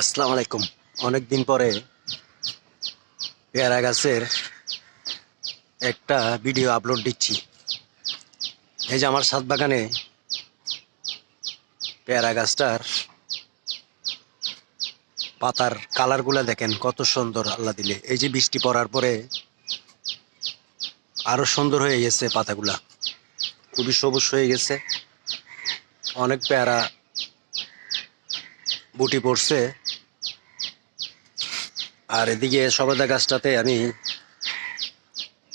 আসসালামু আলাইকুম। অনেক দিন পরে পেয়ারা গাছের একটা ভিডিও আপলোড দিচ্ছি। এই যে আমার ছাদ বাগানে পেয়ারা গাছটার পাতার কালারগুলা দেখেন কত সুন্দর আল্লাহ দিলে। এই যে বৃষ্টি পড়ার পরে আরো সুন্দর হয়ে গেছে পাতাগুলা, খুবই সবুজ হয়ে গেছে। অনেক পেয়ারা বুটি পড়ছে। আর এদিকে সবেদা গাছটাতে আমি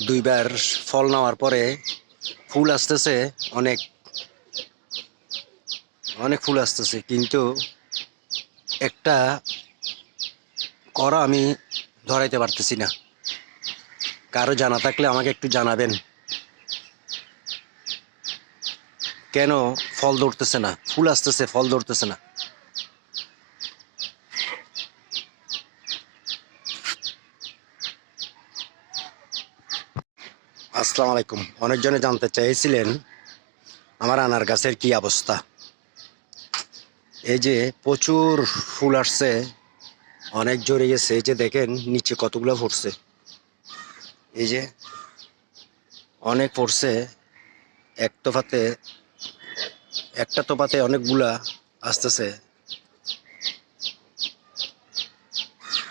দুইবার ফল নেওয়ার পরে ফুল আসতেছে, অনেক অনেক ফুল আসতেছে, কিন্তু একটা করা আমি ধরাইতে পারতেছি না। কারো জানা থাকলে আমাকে একটু জানাবেন, কেন ফল ধরতেছে না? ফুল আসতেছে, ফল ধরতেছে না। আসসালামু আলাইকুম। অনেকজনে জানতে চাইছিলেন আমার আনার গাছের কি অবস্থা। এই যে প্রচুর ফুল আসছে, অনেক জড়ে গেছে। এই যে দেখেন নিচে কতগুলো পড়ছে, এই যে অনেক পড়ছে। এক তোফাতে, একটা তোপাতে অনেকগুলা আসতেছে।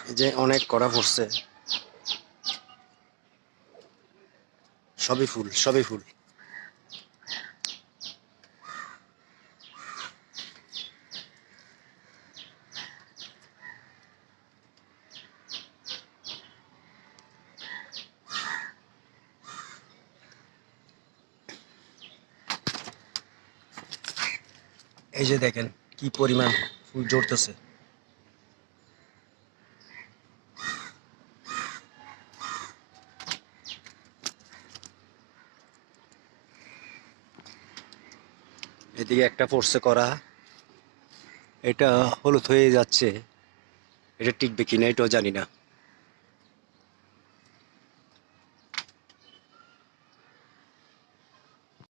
এই যে অনেক করা পড়ছে, সবই ফুল, সবই ফুল। এই যে দেখেন কি পরিমাণ ফুল জড়তেছে। এদিকে একটা পড়ছে করা, এটা হলুদ হয়ে যাচ্ছে, এটা টিকবে কিনা এটাও জানি না।